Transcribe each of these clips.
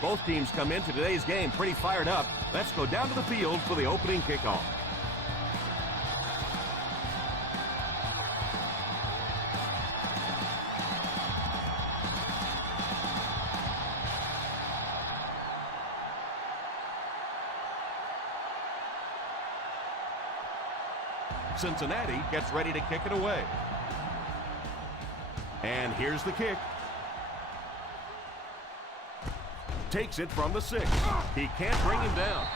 Both teams come into today's game pretty fired up. Let's go down to the field for the opening kickoff. Cincinnati gets ready to kick it away. And here's the kick. Takes it from the 6. He can't bring him down.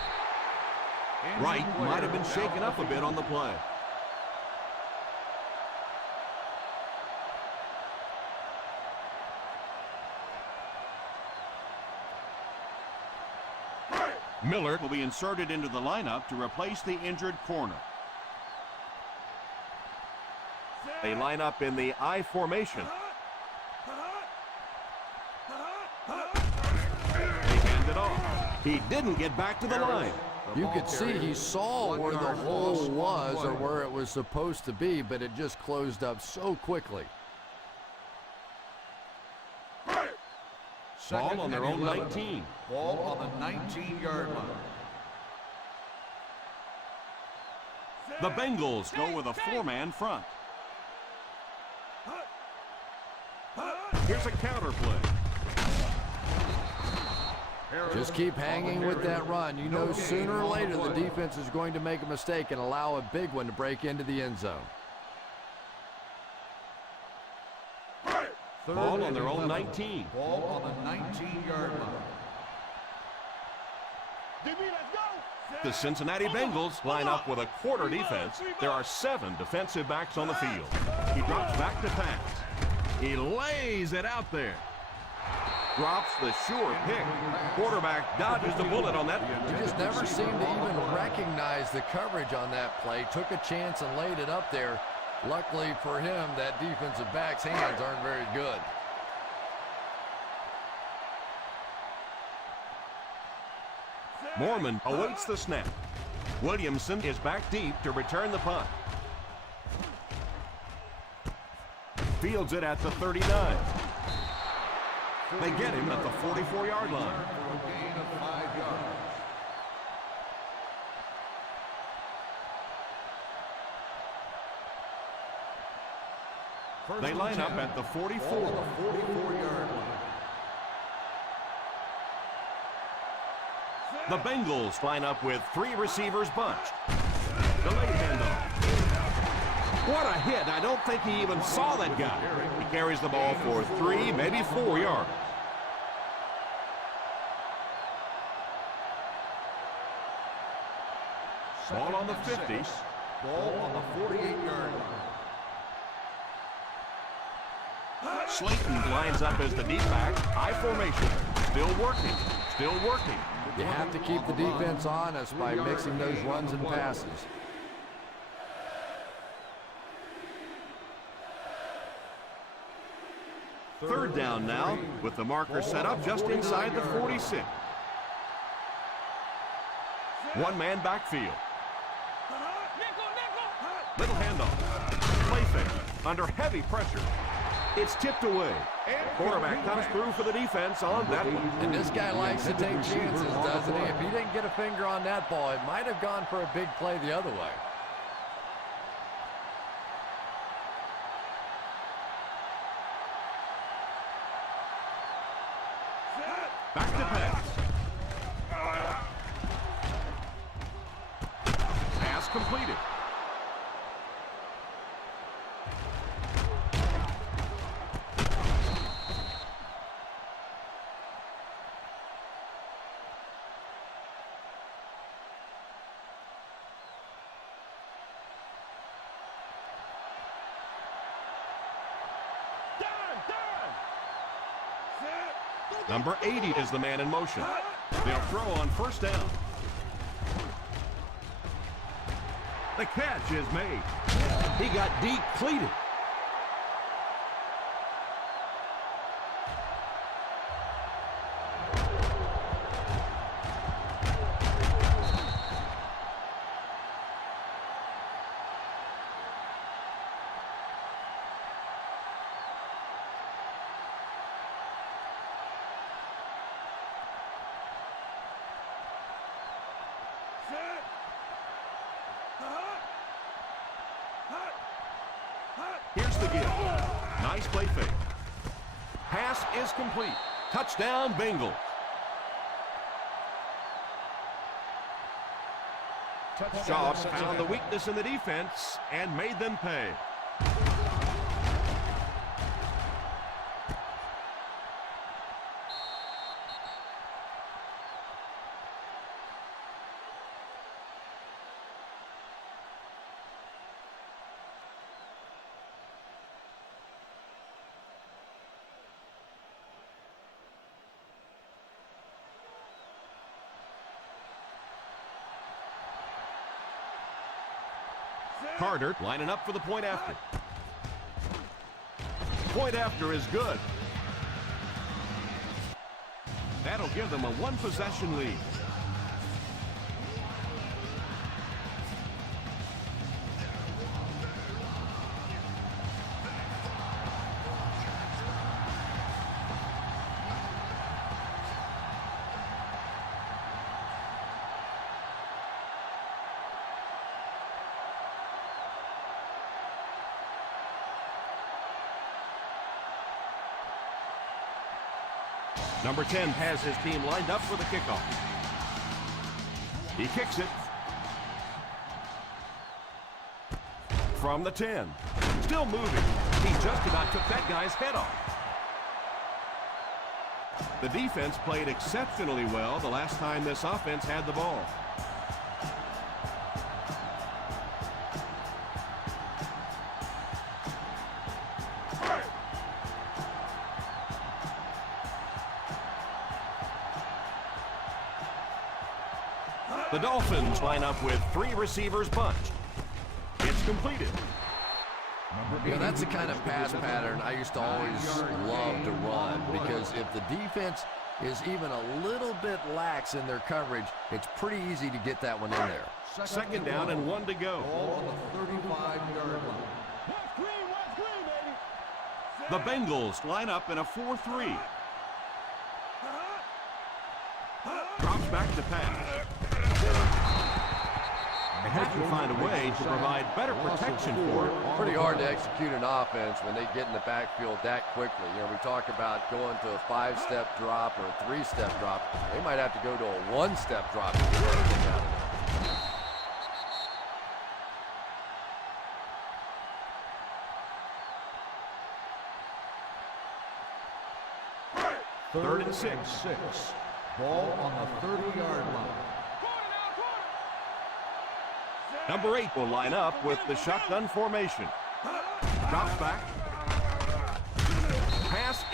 Wright might have been shaken up a bit on the play. Miller will be inserted into the lineup to replace the injured corner. They line up in the I formation. He didn't get back to the line. You could see he saw where the hole was or where it was supposed to be, but it just closed up so quickly. Ball on their own 19. Ball on the 19-yard line. The Bengals go with a 4-man front. Here's a counter play. Just keep hanging with that run. You know sooner or later the defense is going to make a mistake and allow a big one to break into the end zone. Ball on their own 19. Ball on the 19-yard line. The Cincinnati Bengals line up with a quarter defense. There are 7 defensive backs on the field. He drops back to pass. He lays it out there. Drops the sure pick. Quarterback dodges the bullet on that. You just never seem to even recognize the coverage on that play. Took a chance and laid it up there. Luckily for him, that defensive back's hands aren't very good. Mormon awaits the snap. Williamson is back deep to return the punt. Fields it at the 39. They get him at the 44-yard line. For a gain of 5 yards. They line up at the 44. 44-yard line. The Bengals line up with 3 receivers bunched. Delayed handoff. What a hit. I don't think he even saw that guy. He carries the ball for 3, maybe 4 yards. Ball on the 50. Ball on the 48-yard line. Slayton lines up as the deep back. High formation. Still working. Still working. You have to keep the defense honest by mixing those runs and passes. Third down now with the marker set up just inside the 46. One-man backfield. Little handoff. Play fake. Under heavy pressure. It's tipped away. Quarterback comes through for the defense on that one. And this guy likes to take chances, doesn't he? If he didn't get a finger on that ball, it might have gone for a big play the other way. Back to pass. Pass completed. Number 80 is the man in motion. They'll throw on first down. The catch is made. He got depleted. Here's the give. Nice play fake. Pass is complete. Touchdown, Bengals. Shaw found the weakness in the defense and made them pay. Carter lining up for the point after. Point after is good. That'll give them a one-possession lead. Number 10 has his team lined up for the kickoff. He kicks it. From the 10. Still moving. He just about took that guy's head off. The defense played exceptionally well the last time this offense had the ball. The Dolphins line up with 3 receivers bunched. It's completed. Yeah, that's the kind of pass pattern I used to always love to run, because if the defense is even a little bit lax in their coverage, it's pretty easy to get that one in there. Second down and 1 to go. Ball on the 35-yard line. The Bengals line up in a 4-3. Drops back to pass. They have to find a way to provide better protection for it. Pretty hard to execute an offense when they get in the backfield that quickly. You know, we talk about going to a 5-step drop or a 3-step drop. They might have to go to a 1-step drop to get anything out of it. Third and 6. Ball on the 30-yard line. Number 8 will line up with the shotgun formation. Drops back.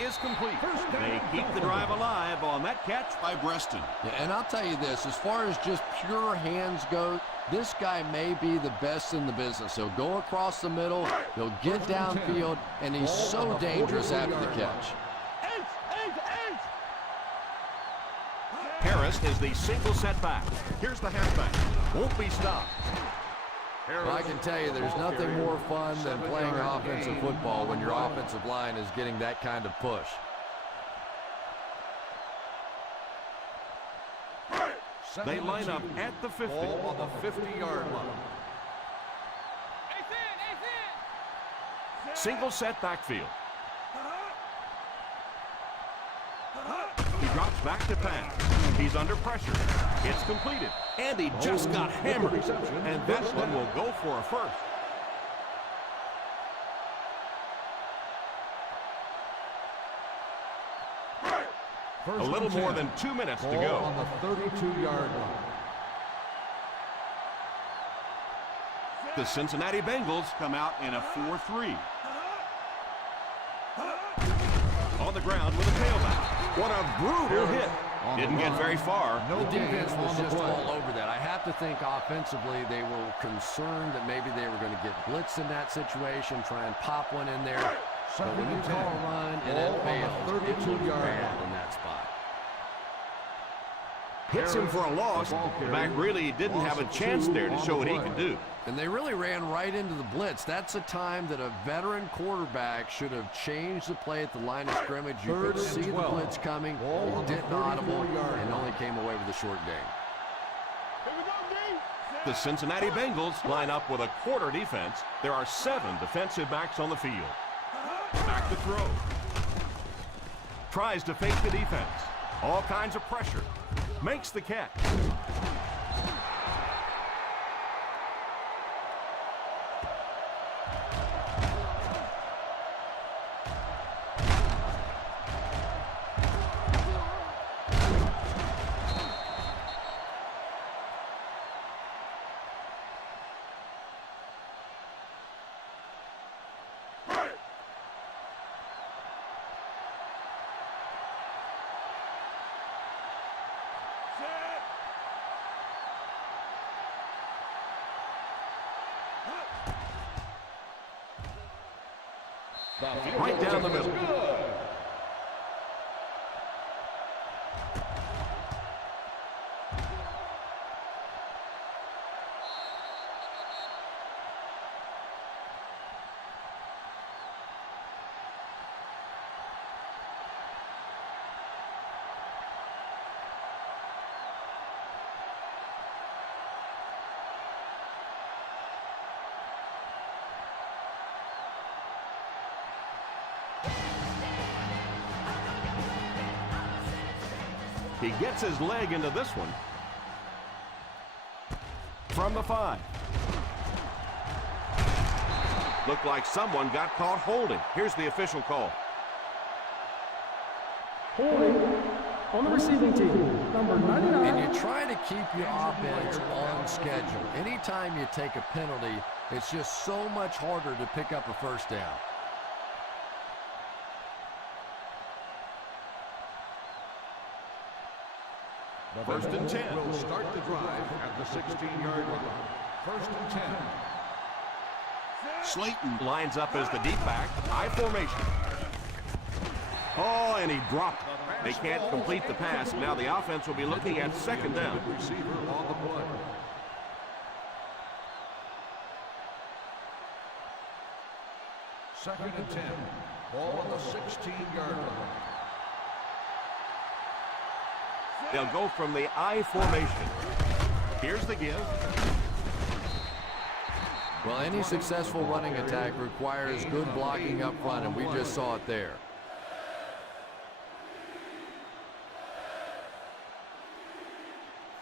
is complete. They keep the drive alive on that catch by Breaston. Yeah, and I'll tell you this, as far as just pure hands go, this guy may be the best in the business. He'll go across the middle, he'll get downfield, and he's so dangerous after the catch. Harris is the single setback. Here's the halfback. Won't be stopped. Well, I can tell you there's nothing more fun than playing offensive football when your offensive line is getting that kind of push. They line up at the 50. Ball on the 50-yard line. Single set backfield. He drops back to pass. He's under pressure. It's completed. And he just got hammered. And that one will go for a first. A little more than 2 minutes to go. On the 32-yard line. The Cincinnati Bengals come out in a 4-3. On the ground with a tailback. What a brutal hit. Didn't get very far. The defense was just all over that. I have to think offensively they were concerned that maybe they were going to get blitzed in that situation, try and pop one in there. But when you call a run and it fails, it looks bad in that spot. Hits him for a loss. The back really didn't have a chance there to show what he could do. And they really ran right into the blitz. That's a time that a veteran quarterback should have changed the play at the line of scrimmage. You could see the blitz coming. He didn't audible and only came away with a short gain. The Cincinnati Bengals line up with a quarter defense. There are 7 defensive backs on the field. Back to throw. Tries to fake the defense. All kinds of pressure. Makes the catch. Right down the middle. He gets his leg into this one. From the 5. Looked like someone got caught holding. Here's the official call. Holding on the receiving team, number 99. And you try to keep your offense on schedule. Anytime you take a penalty, it's just so much harder to pick up a first down. First and 10. Will start the drive at the 16-yard line. First and 10. Slayton lines up as the deep back. I formation. Oh, and he dropped. They can't complete the pass. Now the offense will be looking at second down. Receiver on the play. Second and 10. Ball on the 16-yard line. They'll go from the I formation. Here's the give. Well, any successful running attack requires good blocking up front, and we just saw it there.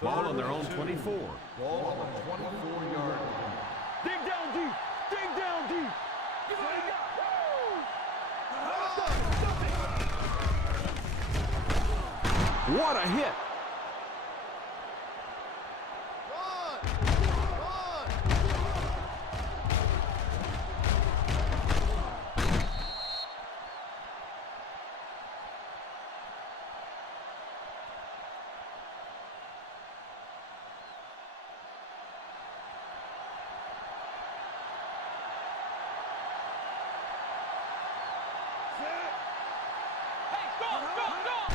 Ball on their own 24. Ball on the 24-yard line. Dig down deep. Dig down deep. What a hit.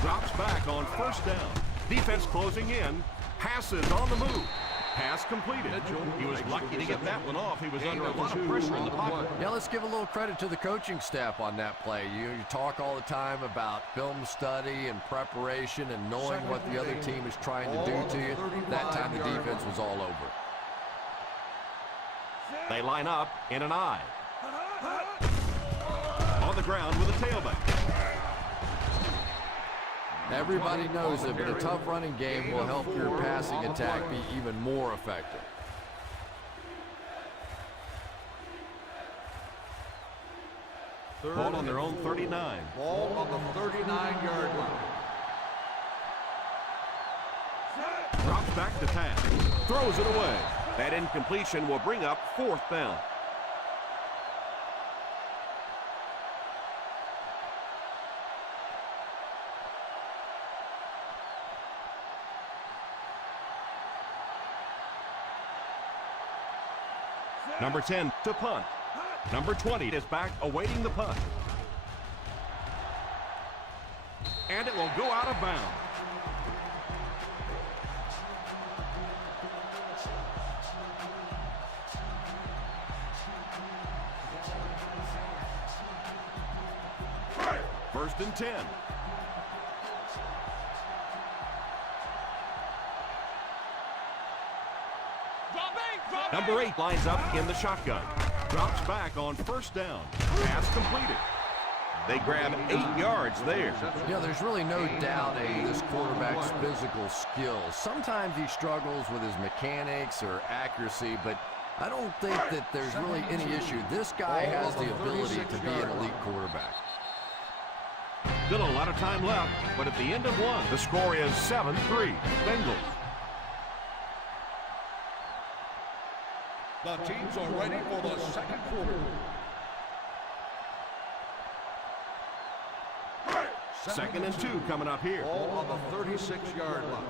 Drops back on first down. Defense closing in. Passes on the move. Pass completed. He was lucky to get that one off. He was under a lot of pressure in the pocket. Yeah, let's give a little credit to the coaching staff on that play. You talk all the time about film study and preparation and knowing what the other team is trying to do to you. That time the defense was all over. They line up in an I. On the ground with a tailback. Everybody knows that a tough running game will help your passing attack be even more effective. Ball on their own 39. Ball on the 39-yard line. Drops back to pass. Throws it away. That incompletion will bring up fourth down. Number 10 to punt. Number 20 is back awaiting the punt. And it will go out of bounds. First and 10. Number 8 lines up in the shotgun. Drops back on first down. Pass completed. They grab 8 yards there. Yeah, there's really no doubting this quarterback's physical skills. Sometimes he struggles with his mechanics or accuracy, but I don't think that there's really any issue. This guy has the ability to be an elite quarterback. Still a lot of time left, but at the end of one, the score is 7-3. Bengals. The teams are ready for the second quarter. Second and 2 coming up here. Ball on the 36-yard line.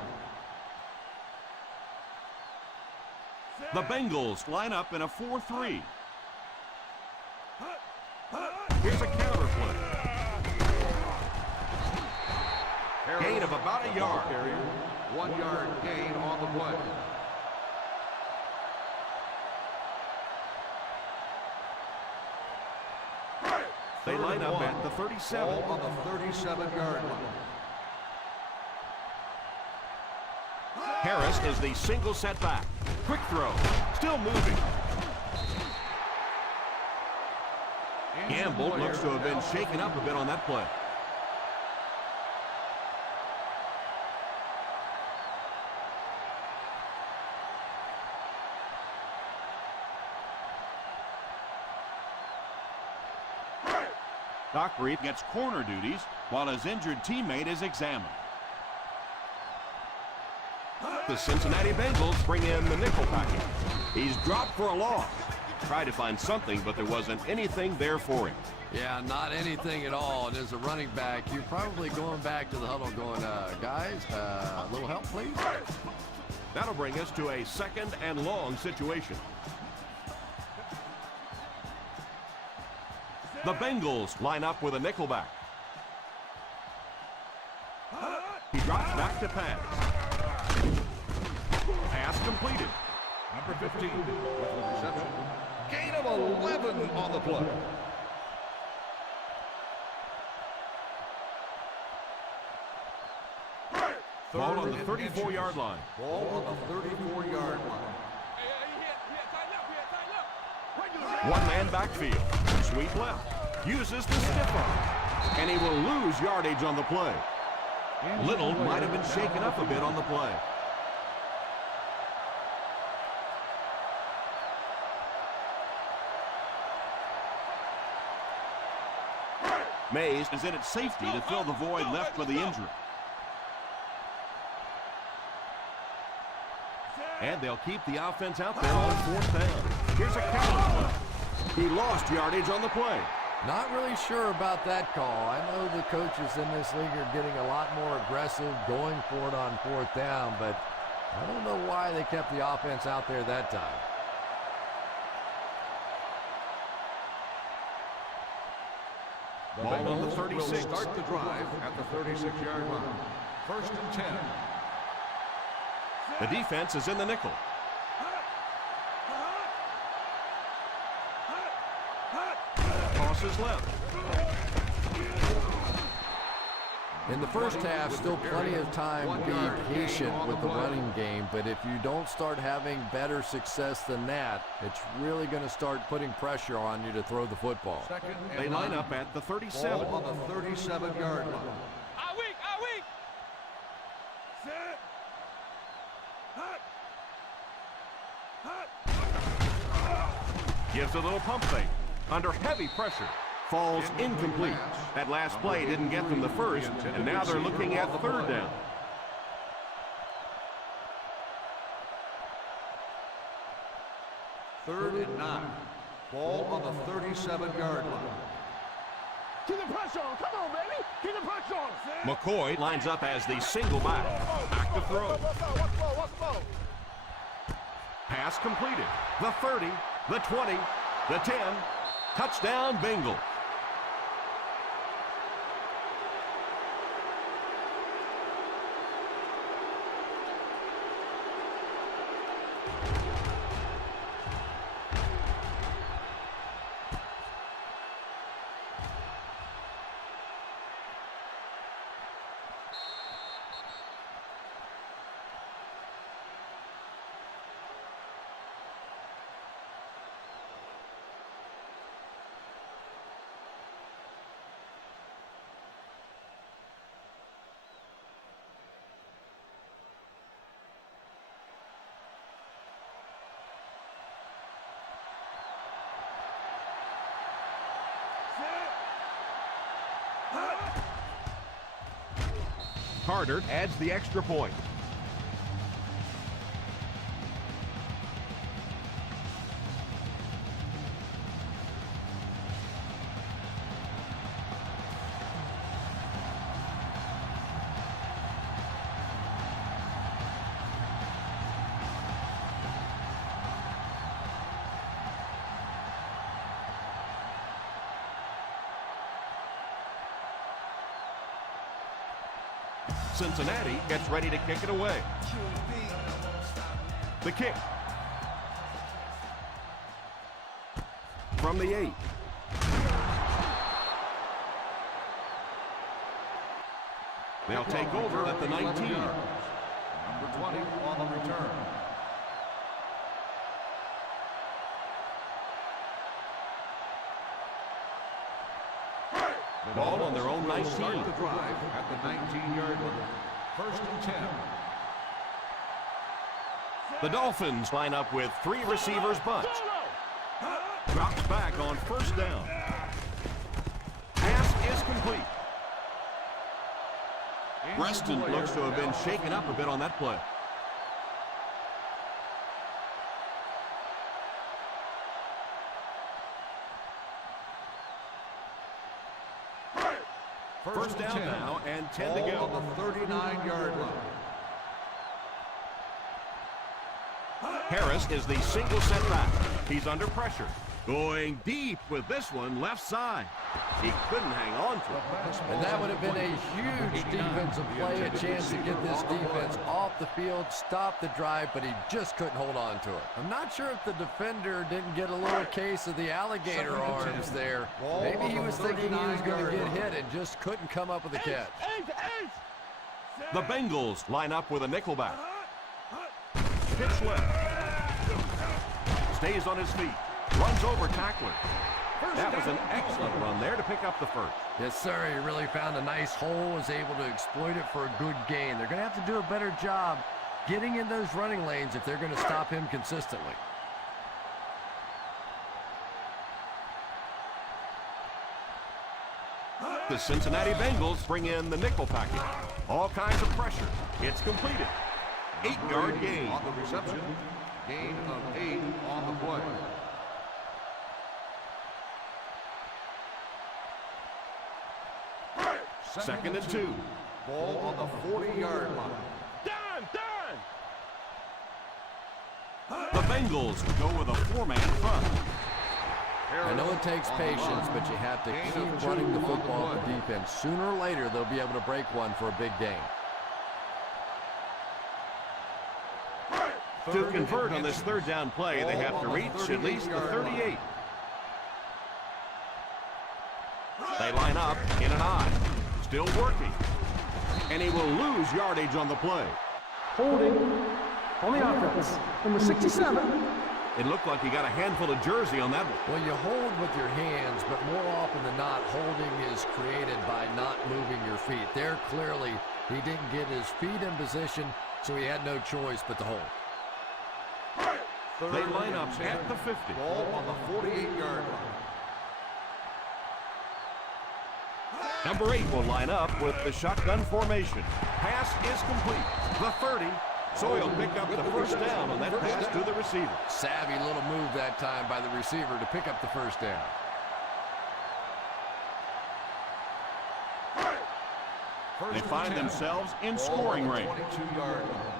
The Bengals line up in a 4-3. Here's a counter play. Gain of about a yard. 1-yard gain on the play. They line up at the 37. Ball on the 37-yard line. Harris is the single setback. Quick throw. Still moving. Gamble looks to have been shaken up a bit on that play. Doc Reed gets corner duties while his injured teammate is examined. The Cincinnati Bengals bring in the nickel package. He's dropped for a loss. Tried to find something, but there wasn't anything there for him. Yeah, not anything at all. And as a running back, you're probably going back to the huddle going, guys, a little help, please. That'll bring us to a second and long situation. The Bengals line up with a nickelback. He drops back to pass. Pass completed. Number 15 with the reception. Gain of 11 on the play. Ball on the 34-yard line. Ball on the 34-yard line. One-man backfield. Sweep left. Uses the stiff arm. And he will lose yardage on the play. Little might have been shaken up a bit on the play. Mays is in at safety to fill the void left for the injury. And they'll keep the offense out there on fourth down. Here's a counter play. He lost yardage on the play. Not really sure about that call. I know the coaches in this league are getting a lot more aggressive, going for it on fourth down, but I don't know why they kept the offense out there that time. Ball on the Bengals 36. will start the drive at the 36-yard line. 1st and 10. The defense is in the nickel. Tosses left. In the first half, still plenty of time to be patient with the running game, but if you don't start having better success than that, it's really going to start putting pressure on you to throw the football. They line up at the 37. Ball on the 37-yard line. Gives a little pump fake. Under heavy pressure. Falls incomplete. That last play didn't get them the first, and now they're looking at 3rd down. Third and 9. Ball on the 37-yard line. Keep the pressure on. Come on, baby. Keep the pressure on. McCoy lines up as the single back. Back to throw. What's the Pass completed. The 30, the 20, the 10. Touchdown, Bengals. Carter adds the extra point. Cincinnati gets ready to kick it away. The kick. From the 8. They'll take over at the 19. Number 20 on the return. Ball on their own 19. Start the drive at the 19-yard line. 1st and 10. The Dolphins line up with 3 receivers bunch. Drops back on 1st down. Pass is complete. Preston looks to have been shaken up a bit on that play. First down now and 10 to go. On the 39-yard line. Harris is the single setback. He's under pressure. Going deep with this one, left side. He couldn't hang on to it. And that would have been a huge defensive play, a chance to get this defense off the field, stop the drive, but he just couldn't hold on to it. I'm not sure if the defender didn't get a little case of the alligator arms there. Maybe he was thinking he was going to get hit and just couldn't come up with a catch. The Bengals line up with a nickelback. Pitch left. Stays on his feet. Runs over tackler. That was an excellent run there to pick up the first. Yes, sir. He really found a nice hole, was able to exploit it for a good gain. They're going to have to do a better job getting in those running lanes if they're going to stop him consistently. The Cincinnati Bengals bring in the nickel package. All kinds of pressure. It's completed. 8-yard gain. On the reception. Gain of 8 on the play. Second and 2. Ball on the 40-yard line. The Bengals go with a 4-man front. I know it takes patience, but you have to keep running the football with the defense. Sooner or later, they'll be able to break one for a big gain. To convert on this third down play, they have to reach at least the 38. They line up in an I. Still working. And he will lose yardage on the play. Holding on the offense. Number 67. It looked like he got a handful of jersey on that one. Well, you hold with your hands, but more often than not, holding is created by not moving your feet. There, clearly, he didn't get his feet in position, so he had no choice but to hold. They line up at the 50. Ball on the 48-yard line. Number 8 will line up with the shotgun formation. Pass is complete. The 30. So he'll pick up the first down on that pass to the receiver. Savvy little move that time by the receiver to pick up the first down. They find themselves in scoring range. 22-yard line.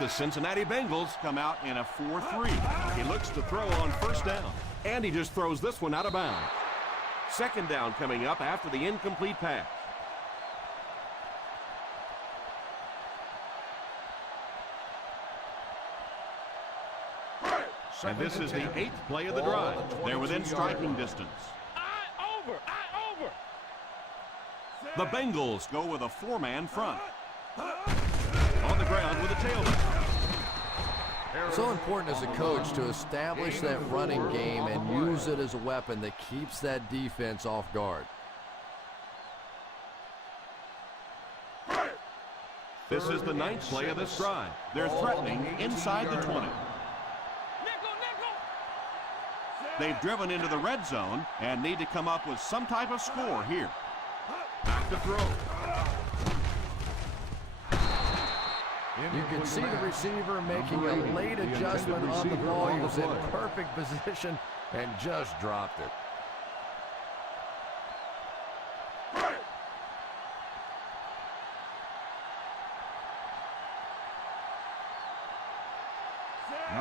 The Cincinnati Bengals come out in a 4-3. He looks to throw on first down. And he just throws this one out of bounds. Second down coming up after the incomplete pass. And this is the 8th play of the drive. They're within striking distance. The Bengals go with a 4-man front. On the ground with a tailback. So important as a coach to establish that running game and use it as a weapon that keeps that defense off guard. This is the 9th play of this drive. They're threatening inside the 20. They've driven into the red zone and need to come up with some type of score here. Back to throw. You can see the receiver making a late adjustment on the ball. He was in perfect position and just dropped it.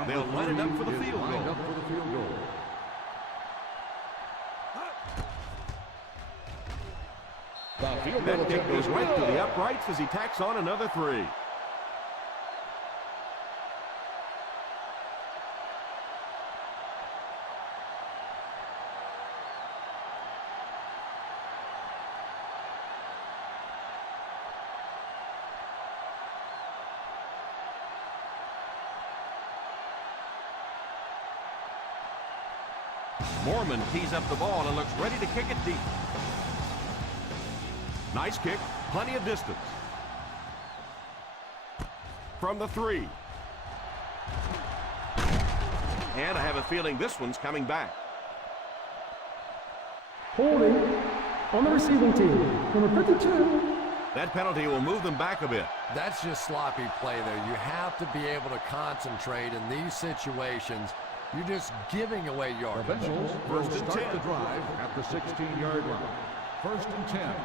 They'll line it up for the field goal. That kick goes right to the uprights as he tacks on another 3. Mormon tees up the ball and looks ready to kick it deep. Nice kick, plenty of distance. From the 3. And I have a feeling this one's coming back. Holding on the receiving team. Number 52. That penalty will move them back a bit. That's just sloppy play there. You have to be able to concentrate in these situations. You're just giving away yardage. The Bengals will start the drive at the 16-yard line. 1st and 10.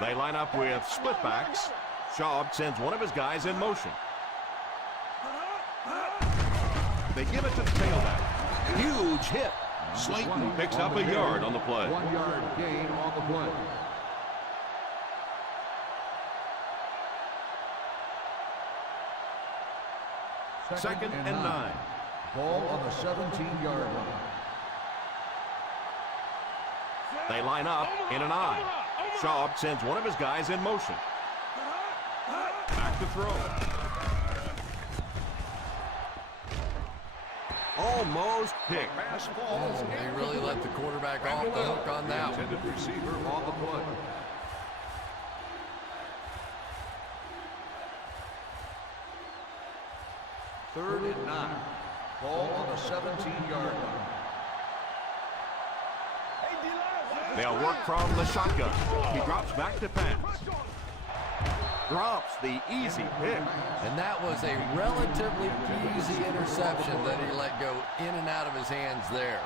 They line up with split backs. Schaub sends one of his guys in motion. They give it to the tailback. Huge hit. Slayton picks up a yard on the play. 1-yard gain on the play. Second and 9. Ball on the 17-yard line. They line up in an I. Schaub sends one of his guys in motion. Back to throw. Almost picked. They really let the quarterback off the hook on that one. Intended receiver on the play. Third and 9. Ball on the 17-yard line. They'll work from the shotgun. He drops back to pass. Drops the easy pick. And that was a relatively easy interception that he let go in and out of his hands there.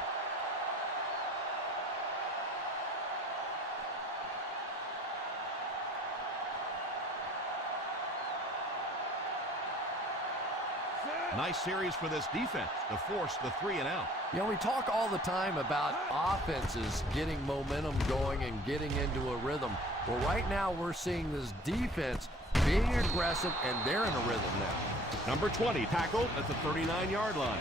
Nice series for this defense to force the 3 and out. You know, we talk all the time about offenses getting momentum going and getting into a rhythm. Well, right now we're seeing this defense being aggressive, and they're in a rhythm now. Number 20 tackled at the 39-yard line.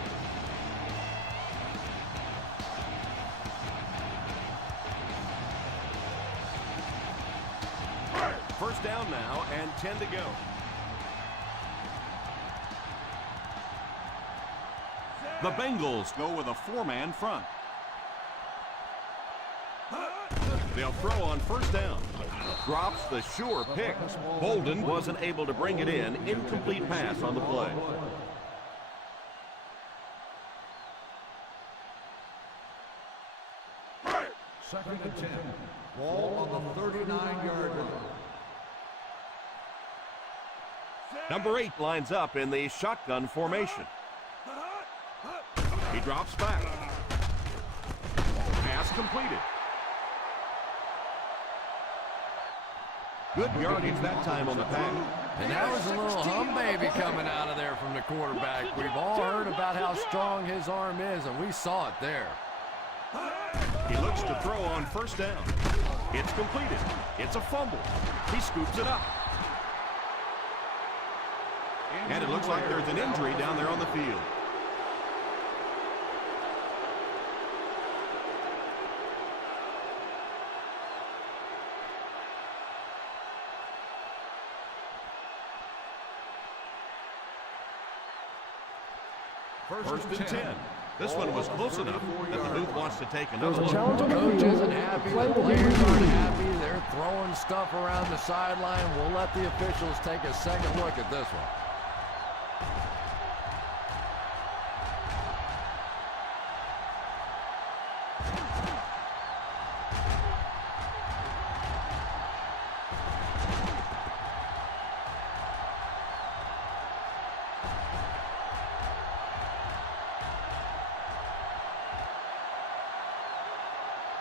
First down now and 10 to go. The Bengals go with a 4-man front. They'll throw on first down. Drops the sure pick. Bolden wasn't able to bring it in. Incomplete pass on the play. Second and 10. Ball on the 39-yard line. Number 8 lines up in the shotgun formation. He drops back. Pass completed. Good yardage that time on the pass. And that was a little hum baby coming out of there from the quarterback. We've all heard about how strong his arm is, and we saw it there. He looks to throw on first down. It's completed. It's a fumble. He scoops it up. And it looks like there's an injury down there on the field. First and 10. This one was close enough that the booth wants to take another look. Coach isn't happy. The players aren't happy. They're throwing stuff around the sideline. We'll let the officials take a second look at this one.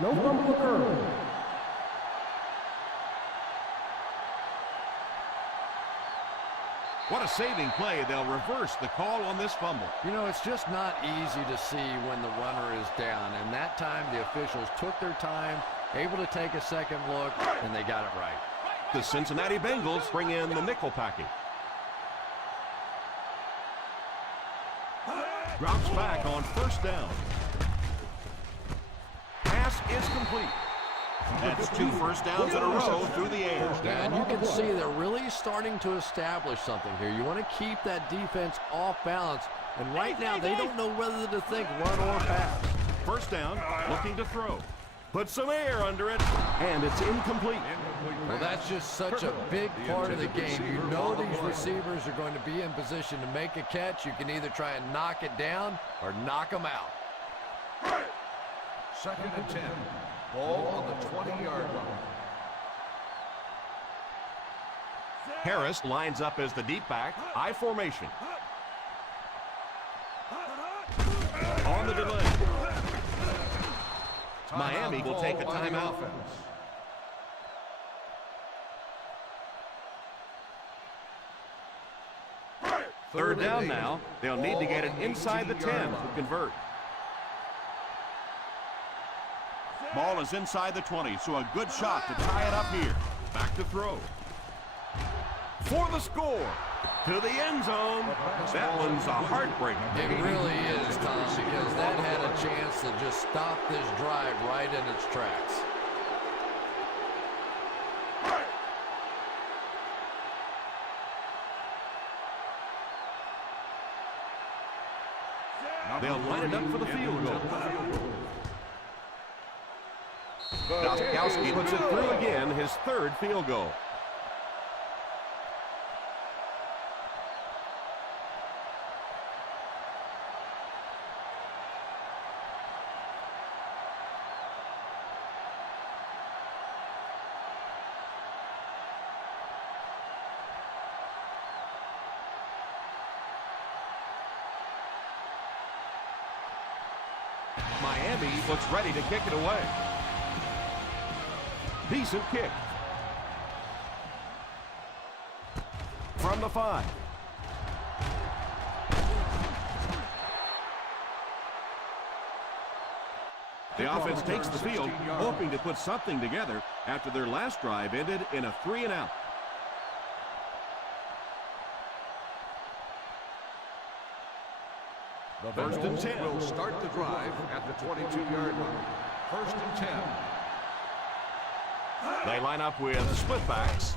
No fumble occurred. What a saving play. They'll reverse the call on this fumble. You know, it's just not easy to see when the runner is down. And that time, the officials took their time, able to take a second look, and they got it right. The Cincinnati Bengals bring in the nickel package. Drops back on first down. Pass is complete. That's 2 first downs in a row through the air. And you can see they're really starting to establish something here. You want to keep that defense off balance. And right now, they don't know whether to think run or pass. First down, looking to throw. Put some air under it, and it's incomplete. Well, that's just such a big part of the game. You know these receivers are going to be in position to make a catch. You can either try and knock it down or knock them out. Second and 10. Ball on the 20-yard line. Harris lines up as the deep back, I formation. On the delay. Miami will take a timeout. Third down now. They'll need to get it inside the 10 to convert. Ball is inside the 20, so a good shot to tie it up here. Back to throw. For the score. To the end zone. That one's a heartbreaker. It really is, Tom, because that had a chance to just stop this drive right in its tracks. They'll line it up for the field goal. Gostkowski puts it through again, his 3rd field goal. Miami looks ready to kick it away. Decent kick. From the 5. The offense takes the field, hoping to put something together after their last drive ended in a 3-and-out. The First and 10. will start the drive at the 22-yard line. First and 10. They line up with split backs.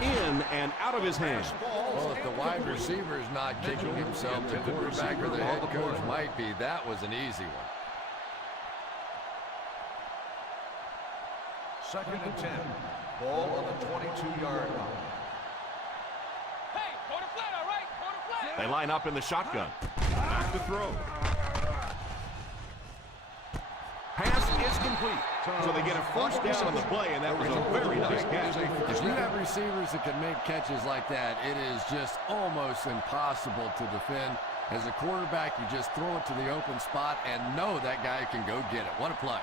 In and out of his hand. Well, if the wide receiver is not kicking himself, the quarterback or the head coach might be. That was an easy one. Second and 10. Ball on the 22-yard line. Hey, go to flat, all right? Go to flat. They line up in the shotgun. Back to throw. Pass is complete. So they get a first down on the play, and that was a very nice catch. If you have receivers that can make catches like that, it is just almost impossible to defend. As a quarterback, you just throw it to the open spot and know that guy can go get it. What a play.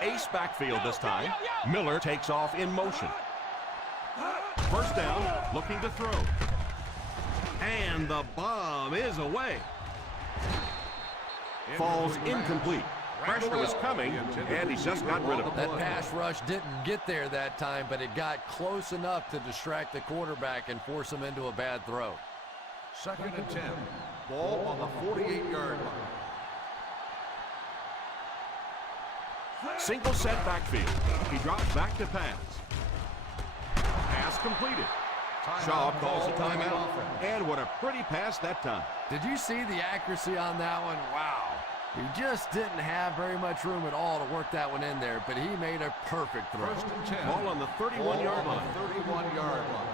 Ace backfield this time. Miller takes off in motion. First down, looking to throw. And the bomb is away. Falls incomplete. Pressure was coming, and he just got rid of it. That pass rush didn't get there that time, but it got close enough to distract the quarterback and force him into a bad throw. Second and 10. Ball on the 48-yard line. Single set backfield. He drops back to pass. Pass completed. Shaw calls a timeout. And what a pretty pass that time. Did you see the accuracy on that one? Wow. He just didn't have very much room at all to work that one in there, but he made a perfect throw. First and 10. Ball on the 31-yard line. 31-yard line.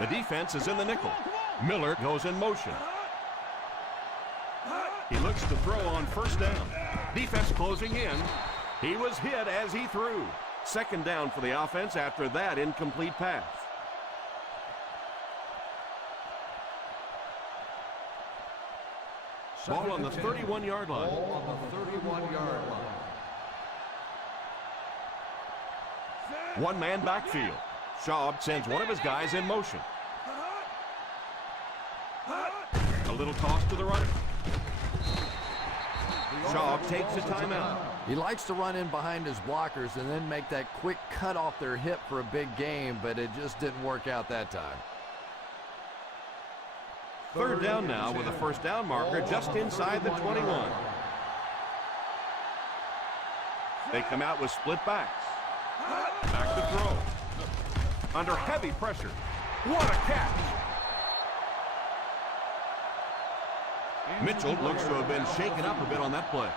The defense is in the nickel. Miller goes in motion. He looks to throw on first down. Defense closing in. He was hit as he threw. Second down for the offense after that incomplete pass. Ball on the 31-yard line. Ball on the 31-yard line. One-man backfield. Shaw sends one of his guys in motion. A little toss to the right. Shaw takes a timeout. He likes to run in behind his blockers and then make that quick cut off their hip for a big game, but it just didn't work out that time. Third down now with a first down marker just inside the 21. They come out with split backs. Back to throw. Under heavy pressure. What a catch! Mitchell looks to have been shaken up a bit on that play.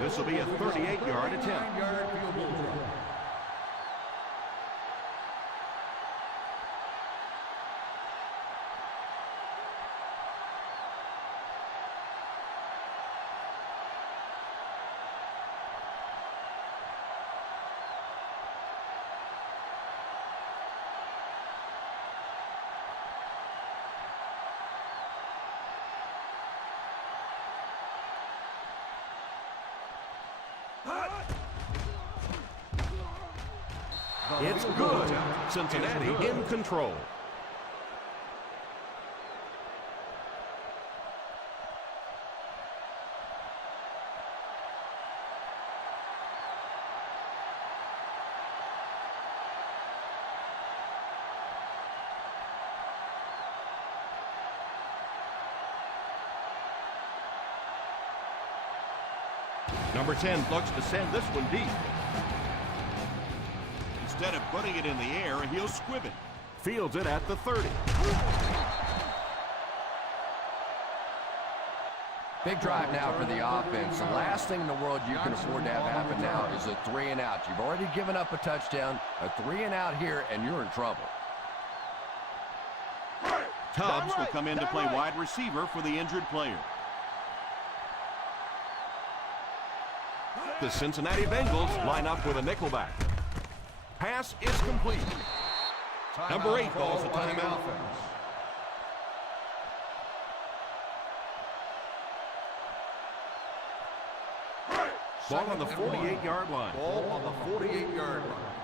This will be a 38-yard attempt. It's good. Cincinnati in control. Number 10 looks to send this one deep. Instead of putting it in the air, he'll squib it. Fields it at the 30. Big drive now for the offense. The last thing in the world you can afford to have happen now is a 3-and-out. You've already given up a touchdown, a 3-and-out here, and you're in trouble. Tubbs will come in to play wide receiver for the injured player. The Cincinnati Bengals line up with a nickelback. Pass is complete. Number 8 calls a timeout. Ball on the 48-yard line. Ball on the 48-yard line.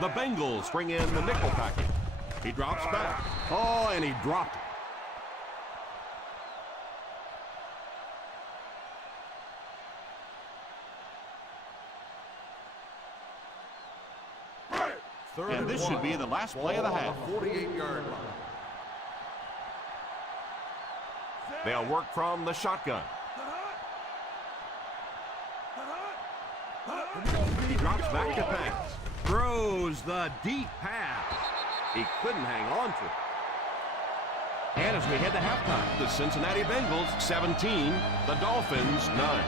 The Bengals bring in the nickel package. He drops back. Oh, and he dropped it. And this should be the last play of the half. 48-yard line. They'll work from the shotgun. He drops back to pass. Throws the deep pass. He couldn't hang on to it. And as we head to halftime, the Cincinnati Bengals 17, the Dolphins 9.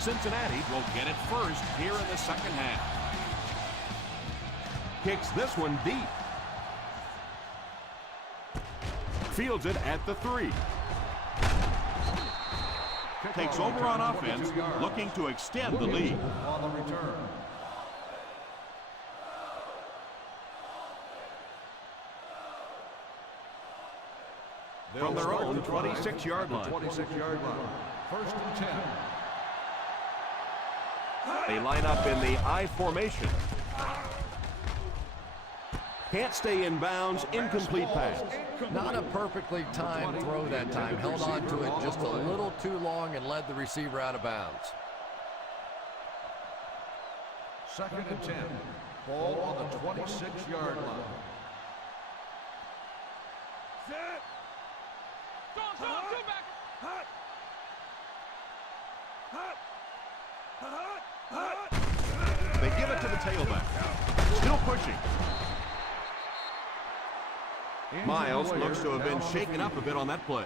Cincinnati will get it first here in the second half. Kicks this one deep. Fields it at the 3. Takes over on offense, looking to extend the lead. On the return. From their own 26-yard line. 26-yard line. First and 10. They line up in the I formation. Can't stay in bounds. Incomplete pass. Not a perfectly timed throw that time. Held on to it just a little too long and led the receiver out of bounds. Second and 10. Ball on the 26-yard line. Set. Go back. Hot. They give it to the tailback. Still pushing. Miles looks to have been shaken up a bit on that play.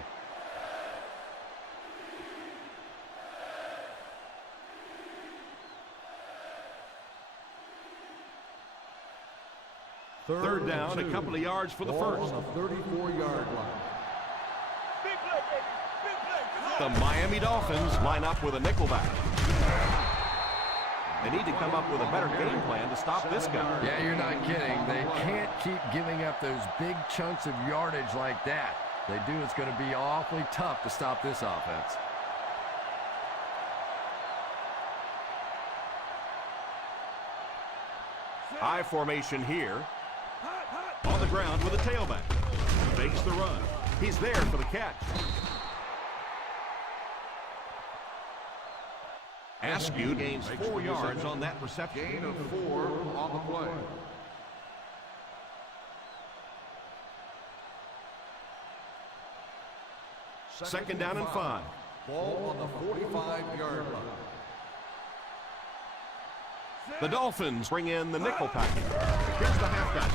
Third down, a couple of yards for the first. On the 34-yard line. Big play, baby. Big play. The Miami Dolphins line up with a nickelback. They need to come up with a better game plan to stop this guy. Yeah, you're not kidding. They can't keep giving up those big chunks of yardage like that. They do, it's going to be awfully tough to stop this offense. I formation here. On the ground with a tailback. Fakes the run. He's there for the catch. Askew gains 4 yards on that reception. Gain of 4 on the play. Second down and 5. Ball on the 45-yard line. The Dolphins bring in the nickel package. Here's the halfback.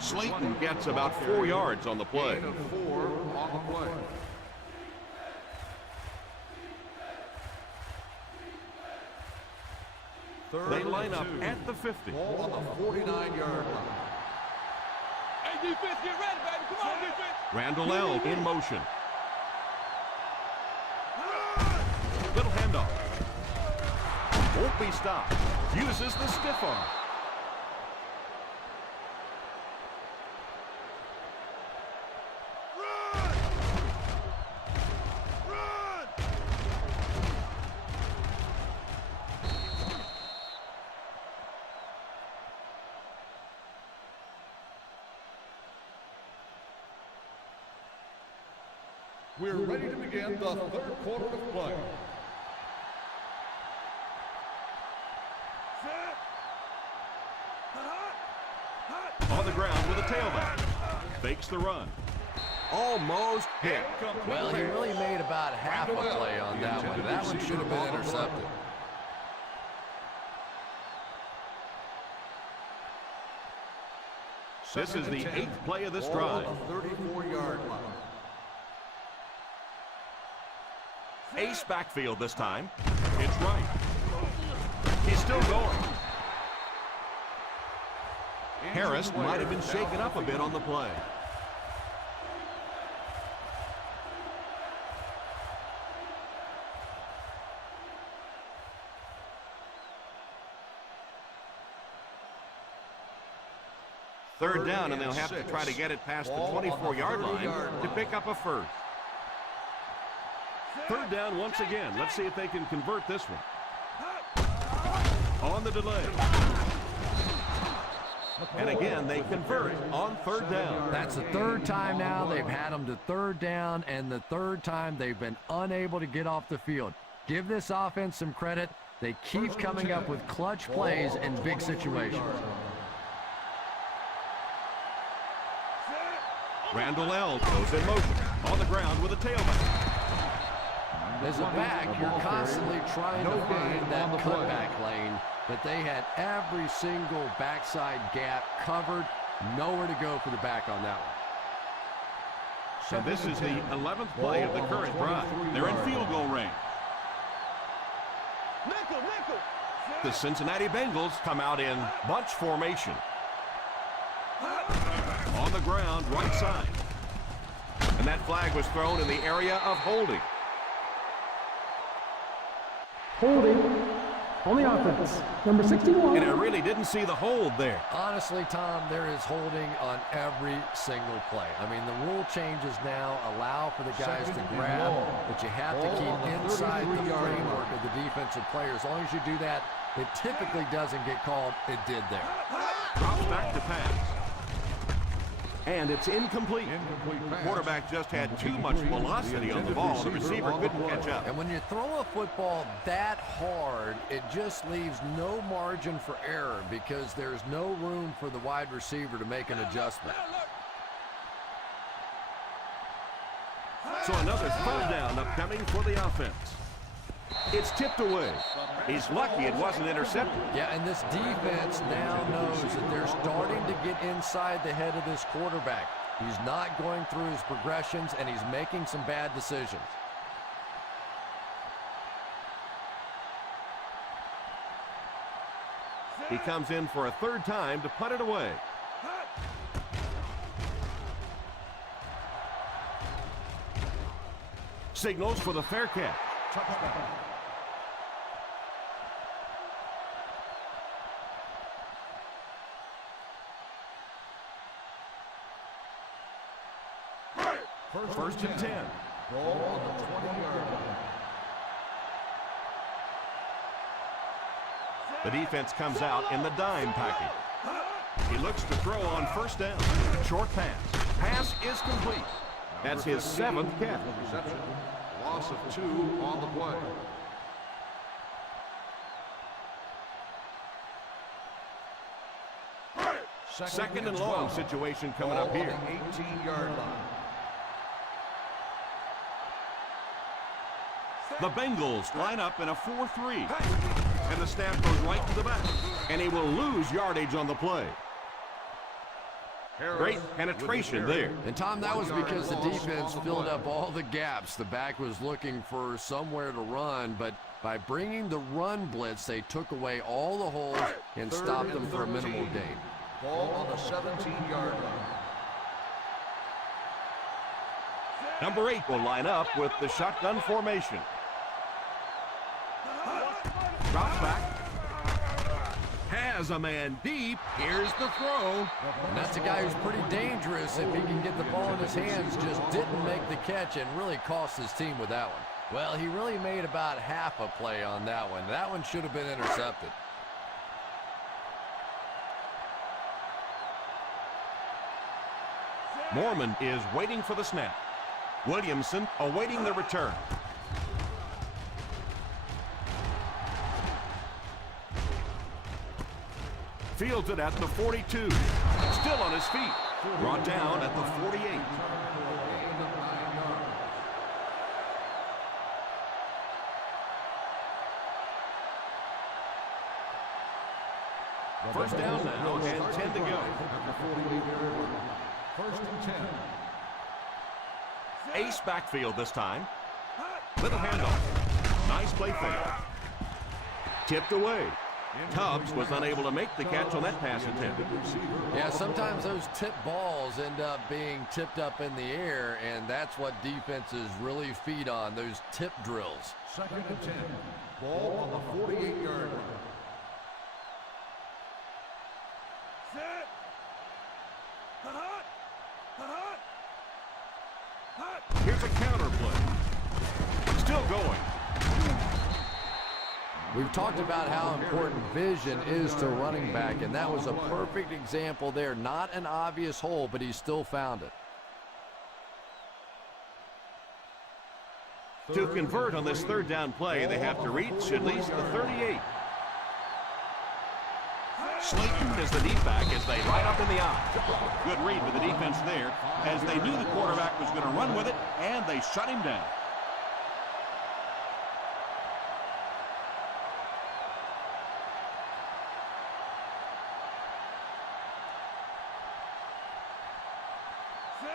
Slayton gets about 4 yards on the play. Gain of 4 on the play. They line up at the 50. Ball on the 49-yard line. Hey, defense, get ready, baby. Come on, defense. Randall L. in motion. Little handoff. Won't be stopped. Uses the stiff arm. We're ready to begin the third quarter of play. On the ground with a tailback. Fakes the run. Almost hit. Well, he really made about half a play on that one. That one should have been intercepted. This is the 8th play of this drive. 34-yard line. Ace backfield this time. It's right. He's still going. Harris might have been shaken up a bit on the play. Third down, and they'll have to try to get it past the 24-yard line to pick up a first. Third down once again. Let's see if they can convert this one. On the delay. And again, they convert on third down. That's the third time now they've had them to third down, and the third time they've been unable to get off the field. Give this offense some credit. They keep coming up with clutch plays in big situations. Randall L. goes in motion. On the ground with a tailback. As a back, you're constantly trying to find that cutback lane, but they had every single backside gap covered. Nowhere to go for the back on that one. And this is the 11th play of the current drive. They're in field goal range. The Cincinnati Bengals come out in bunch formation. On the ground, right side. And that flag was thrown in the area of holding. Holding on the offense. Number 61. And I really didn't see the hold there. Honestly, Tom, there is holding on every single play. I mean, the rule changes now allow for the guys to grab, but you have to keep inside the framework of the defensive player. As long as you do that, it typically doesn't get called. It did there. Drops back to pass. And it's incomplete. The quarterback just had too much velocity on the ball. The receiver couldn't catch up. And when you throw a football that hard, it just leaves no margin for error because there's no room for the wide receiver to make an adjustment. So another third down upcoming for the offense. It's tipped away. He's lucky it wasn't intercepted. Yeah, and this defense now knows that they're starting to get inside the head of this quarterback. He's not going through his progressions, and he's making some bad decisions. He comes in for a third time to punt it away. Signals for the fair catch. First and 10. Ball on the 20-yard line. The defense comes out in the dime package. He looks to throw on first down. Short pass. Pass is complete. That's his 7th catch. Reception. Loss of 2 on the play. Second and long situation coming up here. 18-yard line. The Bengals line up in a 4-3. And the snap goes right to the back. And he will lose yardage on the play. Great penetration there. And, Tom, that was because the defense filled up all the gaps. The back was looking for somewhere to run, but by bringing the run blitz, they took away all the holes and stopped them for a minimal gain. Ball on the 17-yard line. Number 8 will line up with the shotgun formation. Drops back. Has a man deep. Here's the throw. And that's a guy who's pretty dangerous if he can get the ball in his hands. Just didn't make the catch and really cost his team with that one. Well, he really made about half a play on that one. That one should have been intercepted. Mormon is waiting for the snap. Williamson awaiting the return. Fields it at the 42. Still on his feet. Brought down at the 48. First down now and 10 to go. First and 10. Ace backfield this time. Little handoff. Nice play fake. Tipped away. Tubbs was unable to make the catch on that pass attempt. Yeah, sometimes those tip balls end up being tipped up in the air, and that's what defenses really feed on, those tip drills. Second and 10. Ball on the 48-yard line. Set. Hot. Hot. Hot. Here's a counter play. Still going. We've talked about how important vision is to running back, and that was a perfect example there. Not an obvious hole, but he still found it. To convert on this third down play, they have to reach at least the 38. Slayton is the deep back as they line up in the eye. Good read with the defense there, as they knew the quarterback was going to run with it, and they shut him down.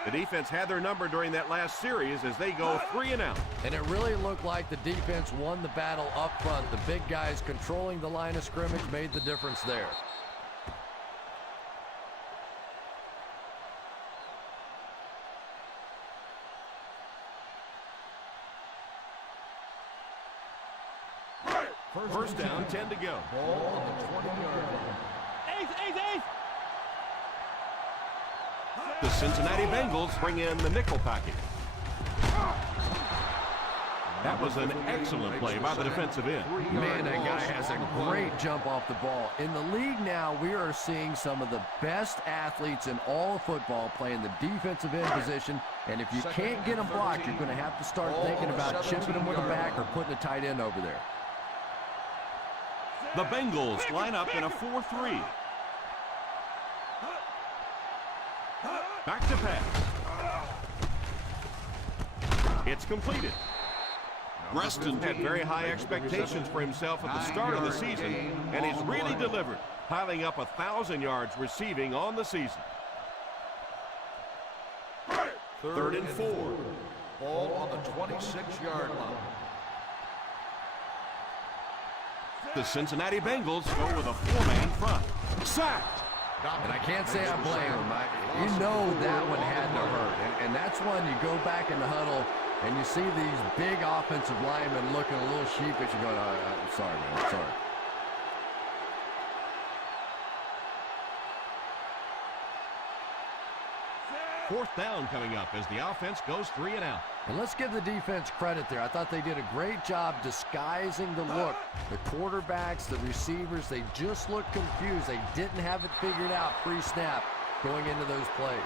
The defense had their number during that last series as they go 3 and out. And it really looked like the defense won the battle up front. The big guys controlling the line of scrimmage made the difference there. First down, 10 to go. Ball on the 20-yard line. Ace. The Cincinnati Bengals bring in the nickel package. That was an excellent play by the defensive end. Man, that guy has a great jump off the ball. In the league now, we are seeing some of the best athletes in all of football playing the defensive end position. And if you can't get them blocked, you're going to have to start thinking about chipping them with a back or putting a tight end over there. The Bengals line up in a 4-3. Back to pass. It's completed. Reston had very high expectations for himself at the start of the season, and he's really delivered, piling up 1,000 yards receiving on the season. Third and 4. Ball on the 26-yard line. The Cincinnati Bengals go with a 4-man front. Sacked. And I can't say I blame him. You know that one had to hurt. And that's when you go back in the huddle and you see these big offensive linemen looking a little sheepish and going, I'm sorry, man, I'm sorry. Fourth down coming up as the offense goes 3 and out. And let's give the defense credit there. I thought they did a great job disguising the look. The quarterbacks, the receivers, they just looked confused. They didn't have it figured out pre-snap going into those plays.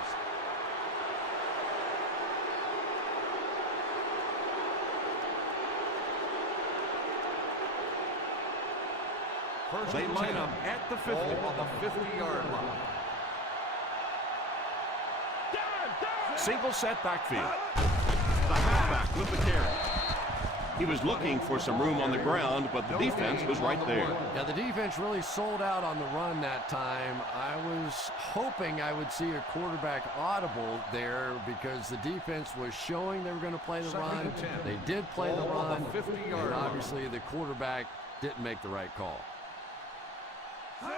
They line up at the 50. Ball on the 50-yard line. Single set backfield. The halfback with the carry. He was looking for some room on the ground, but the defense was right there. Yeah, the defense really sold out on the run that time. I was hoping I would see a quarterback audible there because the defense was showing they were going to play the run. They did play the run, and obviously the quarterback didn't make the right call.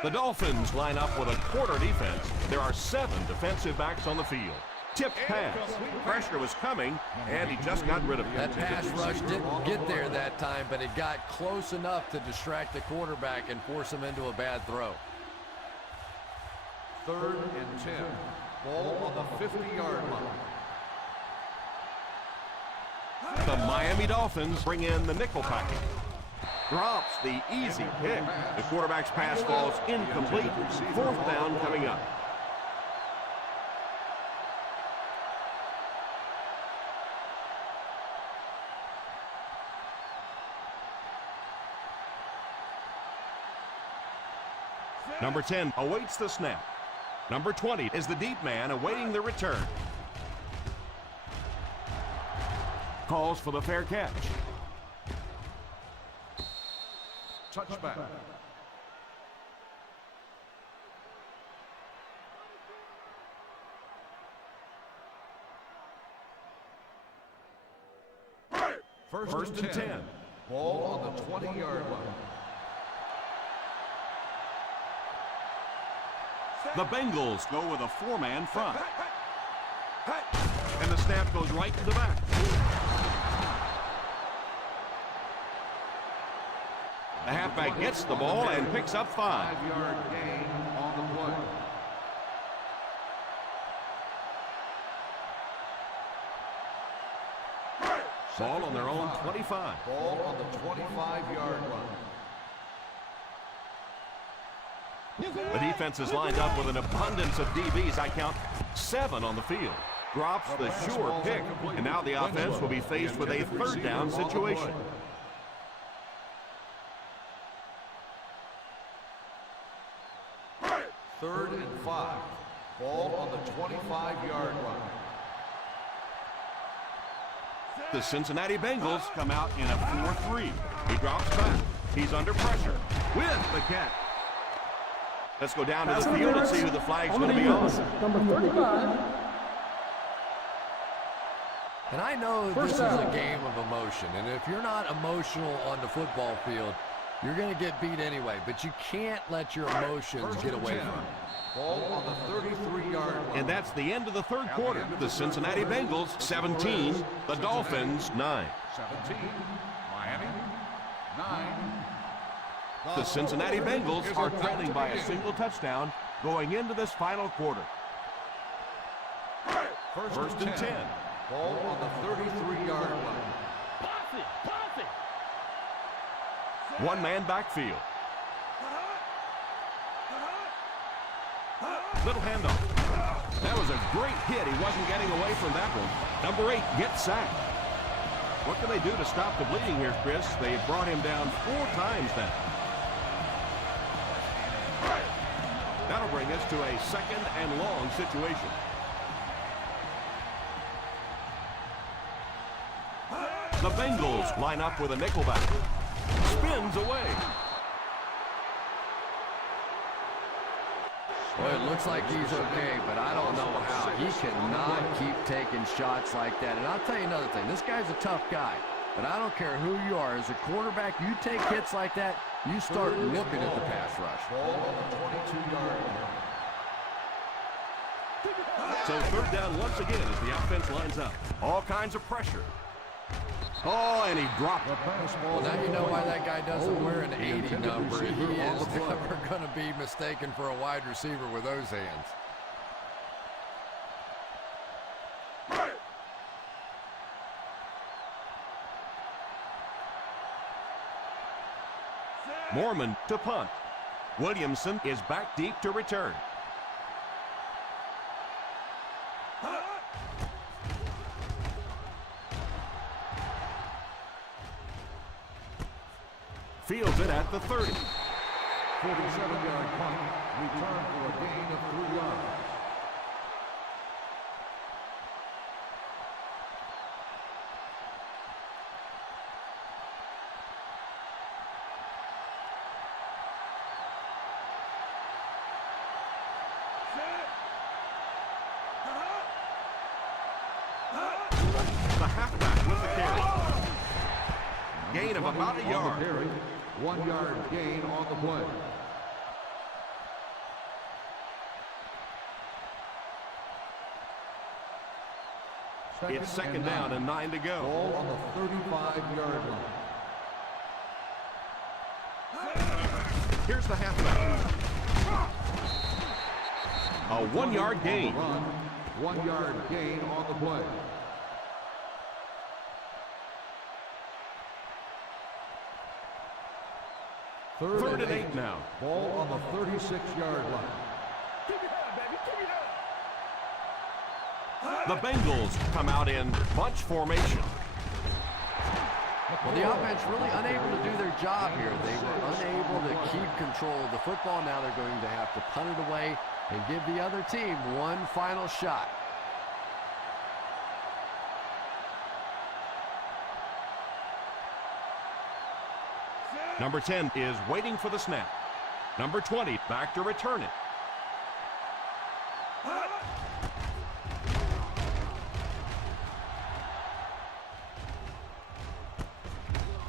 The Dolphins line up with a quarter defense. There are 7 defensive backs on the field. Tipped pass. Pressure was coming, and he just got rid of it. That pass rush didn't get there that time, but it got close enough to distract the quarterback and force him into a bad throw. Third and 10. Ball on the 50-yard line. The Miami Dolphins bring in the nickel package. Drops the easy pick. The quarterback's pass falls incomplete. Fourth down coming up. Number 10 awaits the snap. Number 20 is the deep man awaiting the return. Calls for the fair catch. Touchback. First and 10. Ball on the 20-yard line. The Bengals go with a four-man front. And the snap goes right to the back. The halfback gets the ball and picks up 5. 5-yard gain on the play. Ball on their own 25. Ball on the 25-yard line. The defense is lined up with an abundance of DBs. I count 7 on the field. Drops the sure pick, and now the offense will be faced with a third down situation. Third and 5. Ball on the 25-yard line. The Cincinnati Bengals come out in a 4-3. He drops back. He's under pressure. With the catch. Let's go down to the field and see who the flag's going to be on. Number 35. And I know this is a game of emotion, and if you're not emotional on the football field, you're going to get beat anyway, but you can't let your emotions get away from you. Ball on the 33-yard line. And that's the end of the third quarter. The Cincinnati Bengals 17, the Dolphins 9. 17, Miami, 9. The Cincinnati Bengals are trailing by a single touchdown going into this final quarter. First and 10. Ball on the 33-yard line. One-man backfield. Little handoff. That was a great hit. He wasn't getting away from that one. Number 8 gets sacked. What can they do to stop the bleeding here, Chris? They brought him down 4 times now. That'll bring us to a second and long situation. The Bengals line up with a nickelback. Spins away. Well, it looks like he's okay, but I don't know how. He cannot keep taking shots like that. And I'll tell you another thing. This guy's a tough guy, but I don't care who you are. As a quarterback, you take hits like that, you start looking at the pass rush. Ball on the 22-yard line. So third down once again as the offense lines up. All kinds of pressure. Oh, and he dropped it. Well, now you know why that guy doesn't wear an 80 number. He is never going to be mistaken for a wide receiver with those hands. Mormon to punt. Williamson is back deep to return. Fields it at the 30. 47-yard punt. Return for a gain of 3 yards. The halfback with the carry. Gain of about a yard. 1 yard gain on the play. It's second down and 9 to go. Ball on the 35-yard line. Here's the halfback. A 1 yard gain. 1 yard gain on the play. Third and 8 now. Ball on the 36-yard line. The Bengals come out in bunch formation. Well, the offense really unable to do their job here. They were unable to keep control of the football. Now they're going to have to punt it away and give the other team one final shot. Number 10 is waiting for the snap. Number 20 back to return it.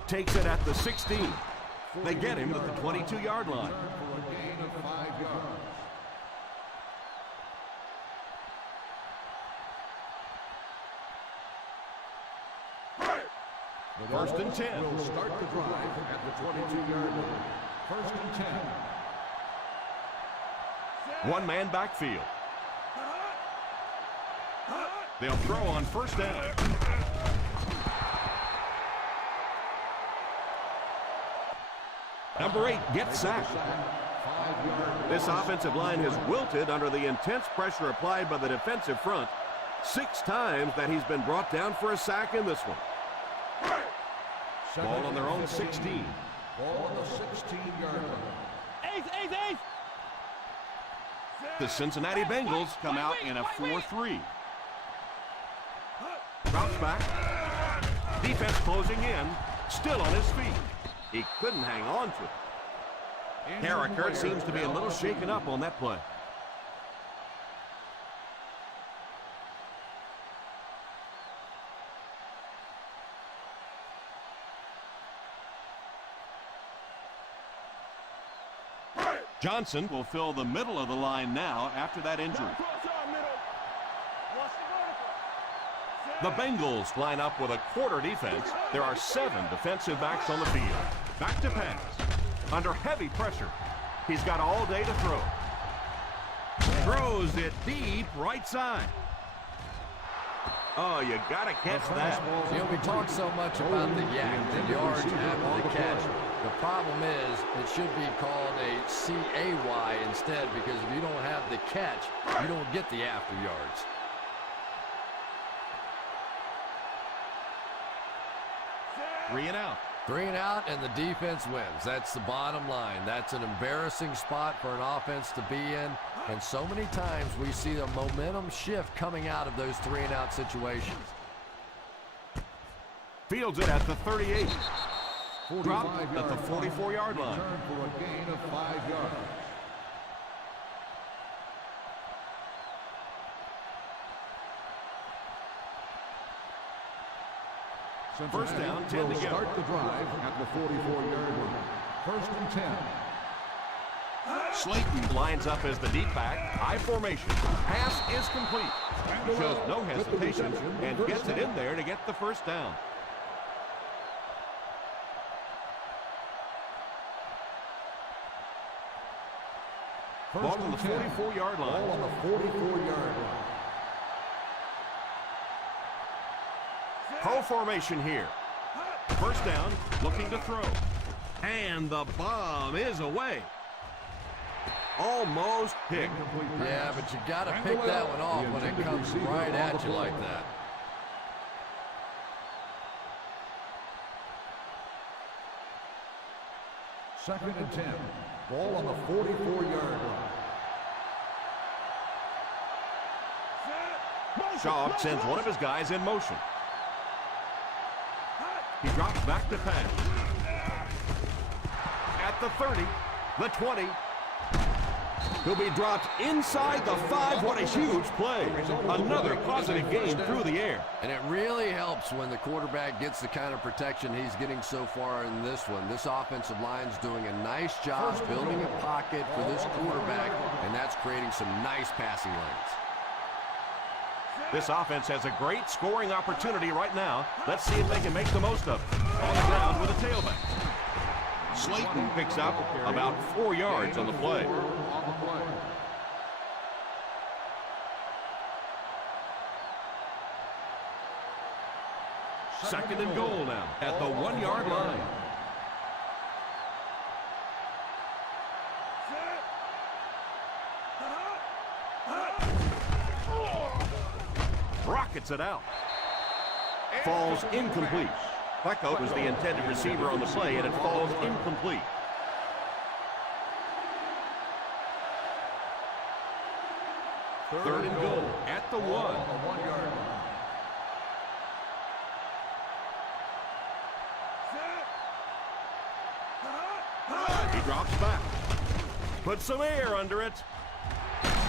Takes it at the 16. They get him at the 22-yard line. For a gain of 5 yards. First and 10. Will start the drive at the 22-yard line. First and 10. One man backfield. They'll throw on first down. Number 8 gets sacked. This offensive line has wilted under the intense pressure applied by the defensive front. 6 times that he's been brought down for a sack in this one. Ball on their own 16. Ball on the 16-yard line. Ace. The Cincinnati Bengals Come out in a 4-3. drops back. Defense closing in. Still on his feet. He couldn't hang on to it. Carricker seems to be a little shaken up on that play. Johnson Will fill the middle of the line now after that injury. The Bengals line up with a quarter defense. There are 7 defensive backs on the field. Back to pass. Under heavy pressure. He's got all day to throw. Throws it deep right side. Oh, you got to catch that. You know, we talk so much about the yak, the yards after the catch. The problem is it should be called a CAY instead, because if you don't have the catch, you don't get the after yards. Three and out. 3 and out, and the defense wins. That's the bottom line. That's an embarrassing spot for an offense to be in, and so many times we see the momentum shift coming out of those 3 and out situations. Fields it at the 38. 45 Dropped at the yards. 44-yard line. Return for a gain of 5 yards. First down, 10 will to go. start the drive at the 44-yard line. First and 10. Slayton lines up as the deep back. High formation. Pass is complete. Shows no hesitation and gets it in there to get the first down. Ball on the 44-yard line. Ball on the 44-yard line. Pro formation here. First down, looking to throw. And the bomb is away. Almost picked. Yeah, but you got to pick that one off when it comes right at you like that. Second and 10. Ball on the 44-yard line. Shaw sends one of his guys in motion. He drops back to pass. At the 30, the 20. He'll be dropped inside the 5. What a huge play. Another positive gain through the air. And it really helps when the quarterback gets the kind of protection he's getting so far in this one. This offensive line's doing a nice job building a pocket for this quarterback, and that's creating some nice passing lanes. This offense has a great scoring opportunity right now. Let's see if they can make the most of it. On the ground with a tailback. Slayton picks up about 4 yards on the play. Second and goal now at the 1-yard line. Rockets it out. Falls incomplete. Plecko was the intended receiver on the play, and it falls incomplete. Third and goal at the 1. 1-yard line. He drops back. Put some air under it.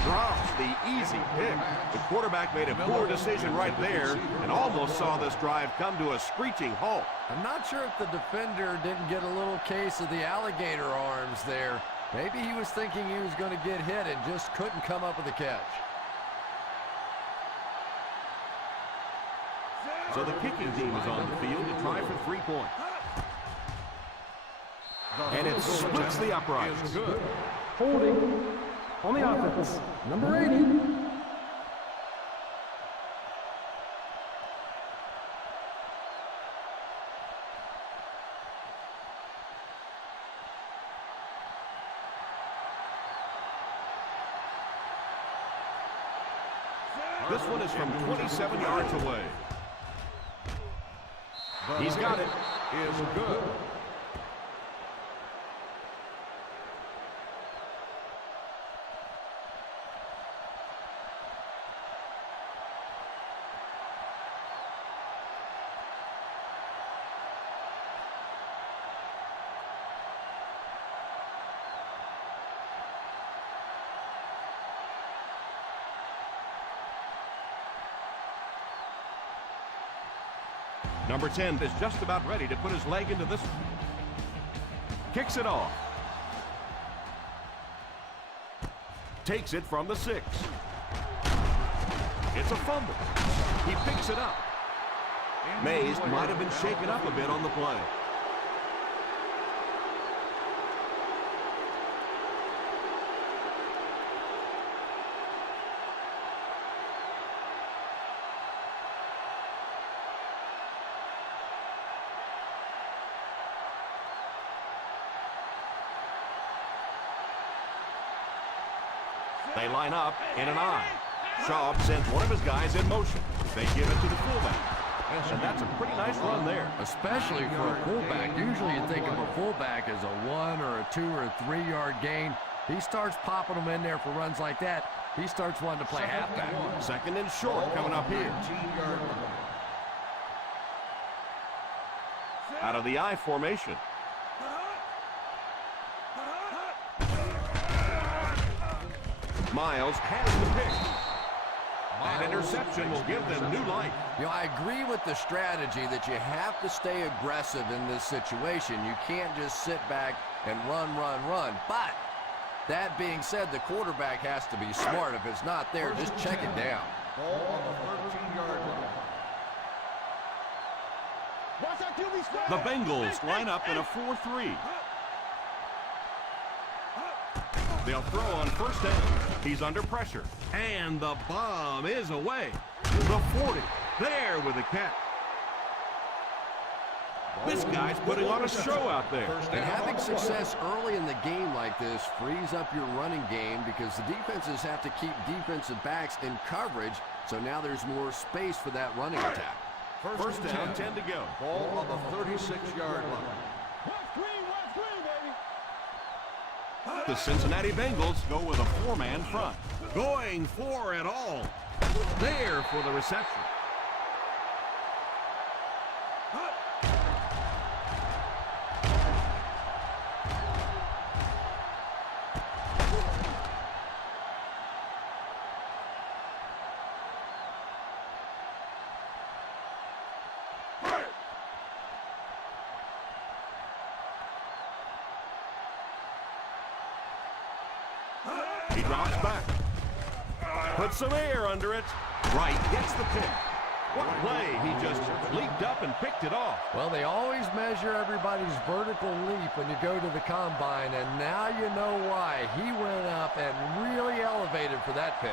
drops the easy pick. The quarterback made a poor decision right there and almost saw this drive come to a screeching halt. I'm not sure if the defender didn't get a little case of the alligator arms there. Maybe he was thinking he was going to get hit and just couldn't come up with a catch. So the kicking team is on the field to try for 3 points. And it splits the uprights. Holding on the offense. Number 80. This one is from 27 yards away. He's got it. Is good. Number 10 is just about ready to put his leg into this one. Kicks it off. Takes it from the 6. It's a fumble. He picks it up. Mays might have been shaken up a bit on the play. They line up in an I. Schaub sends one of his guys in motion. They give it to the fullback. And that's a pretty nice run there. Especially for a fullback. Usually you think of a fullback as a 1 or a 2 or a 3-yard gain. He starts popping them in there for runs like that. He starts wanting to play halfback. Second and short coming up here. Out of the I formation. Miles has the pick. That interception will give them new life. You know, I agree with the strategy that you have to stay aggressive in this situation. You can't just sit back and run. But that being said, the quarterback has to be smart. If it's not there, just check it down. Ball on the 13-yard line. The Bengals line up in a 4-3. They'll throw on first down. He's under pressure. And the bomb is away. The 40. There with the catch. This guy's putting on a show out there. And having success early in the game like this frees up your running game because the defenses have to keep defensive backs in coverage, so now there's more space for that running attack. First down, 10 to go. Ball on the 36-yard line. The Cincinnati Bengals go with a 4-man front. Going for it all. There for the reception. He drops back. Puts some air under it. Wright gets the pick. What play. He just leaped up and picked it off. Well, they always measure everybody's vertical leap when you go to the combine, and now you know why. He went up and really elevated for that pick.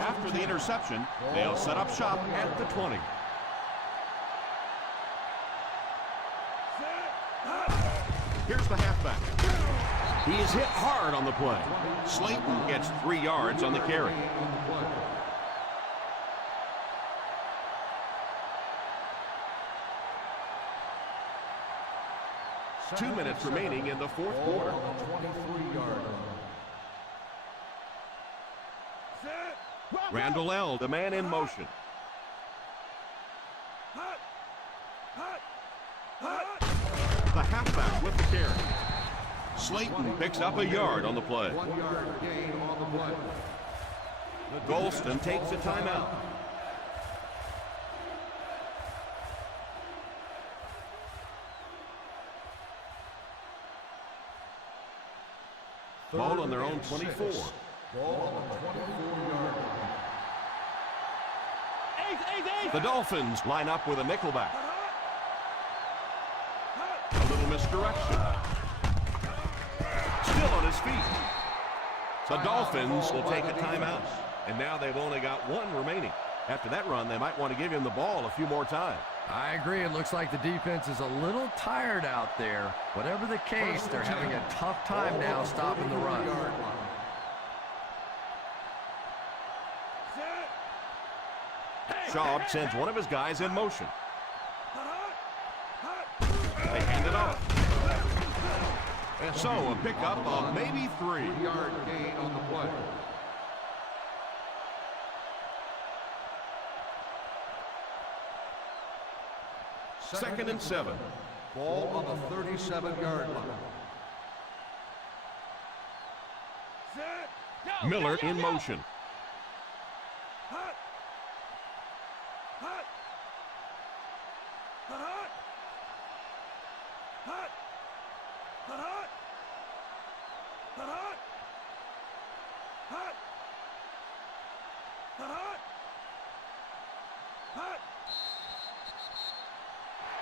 After the interception, they'll set up shop at the 20. Here's the halfback. He is hit hard on the play. Slayton gets 3 yards on the carry. Two minutes remaining in the fourth quarter. Randall L., the man in motion. The halfback with the carry. Slayton picks up a yard on the play. 1 yard gain on the play. Golston takes a timeout. Ball on their own 24. Ball on the 24-yard line. The Dolphins line up with a nickelback. A little misdirection. Still on his feet. The Dolphins will take a timeout. And now they've only got one remaining. After that run, they might want to give him the ball a few more times. I agree. It looks like the defense is a little tired out there. Whatever the case, they're having a tough time now stopping the run. Schaub sends one of his guys in motion. They hand it off. And so a pickup of maybe 3. 3-yard gain on the play. Second and 7. Ball on the 37-yard line. Miller in motion.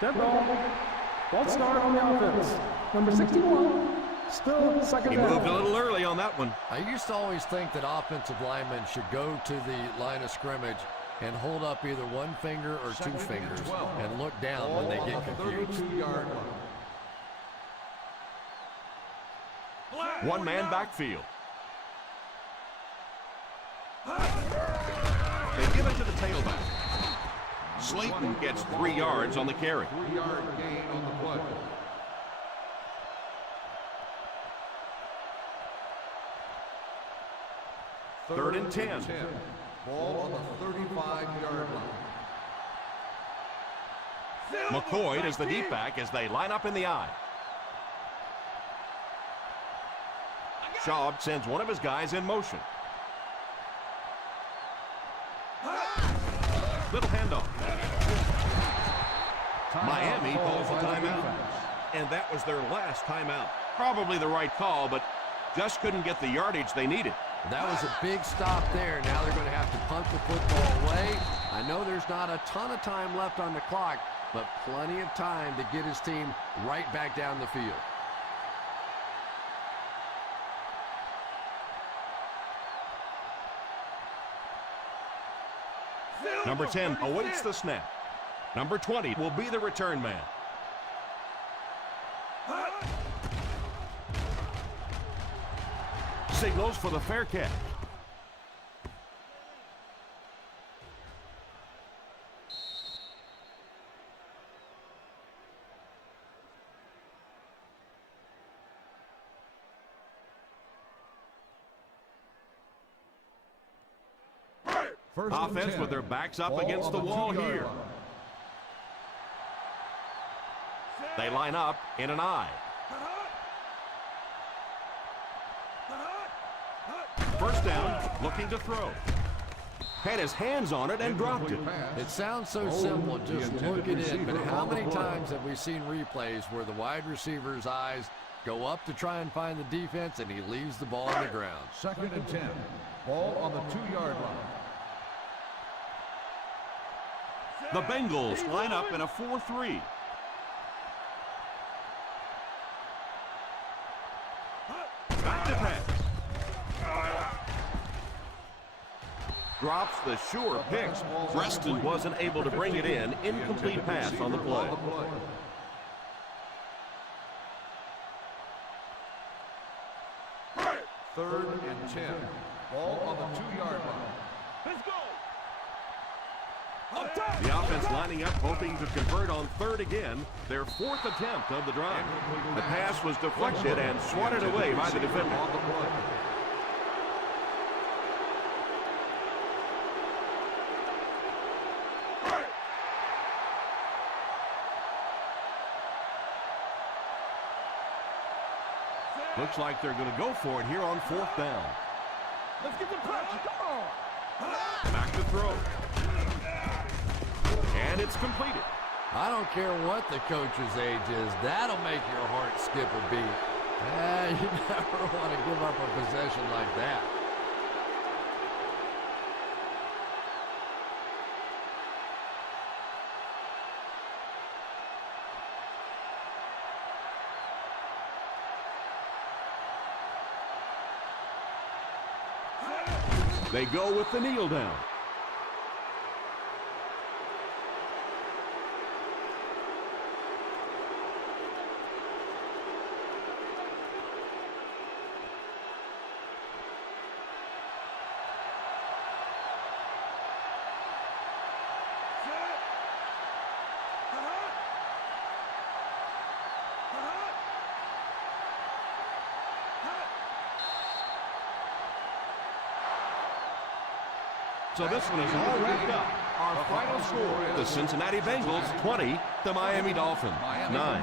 Dead ball. False start on the offense. Number 61. Still second He down. moved a little early on that one. I used to always think that offensive linemen should go to the line of scrimmage and hold up either one finger or two fingers and look down when they get confused. 32-yard line. One man backfield. They give it to the tailback. Slayton gets 3 yards on the carry. 3-yard gain on the play. Third and 10. Ball on the 35-yard line. McCoy is the deep back as they line up in the I. Schaub sends one of his guys in motion. Little handoff. Miami calls a timeout. And that was their last timeout. Probably the right call, but just couldn't get the yardage they needed. That was a big stop there. Now they're going to have to punt the football away. I know there's not a ton of time left on the clock, but plenty of time to get his team right back down the field. Number 10 awaits the snap. Number 20 will be the return man. Signals for the fair catch. Offense with their backs up against the wall here. They line up in an I. First down, looking to throw. Had his hands on it and dropped it. It sounds so simple, just look it in, but how many times have we seen replays where the wide receiver's eyes go up to try and find the defense and he leaves the ball on the ground? Second and 10. Ball on the 2-yard line. The Bengals line up in a 4-3. Back to pass. Drops the sure pick. Preston wasn't able to bring it in. Incomplete pass on the play. Third and 10. Ball on the 2-yard line. Let's go. The offense lining up, hoping to convert on third again, their 4th attempt of the drive. The pass was deflected and swatted away by the defender. Looks like they're going to go for it here on 4th down. Let's get the pressure. Come on. Back to throw. And it's completed. I don't care what the coach's age is. That'll make your heart skip a beat. You never want to give up a possession like that. They go with the kneel down. So this one is all wrapped up. Our final score, the Cincinnati Bengals 20, the Miami Dolphins 9.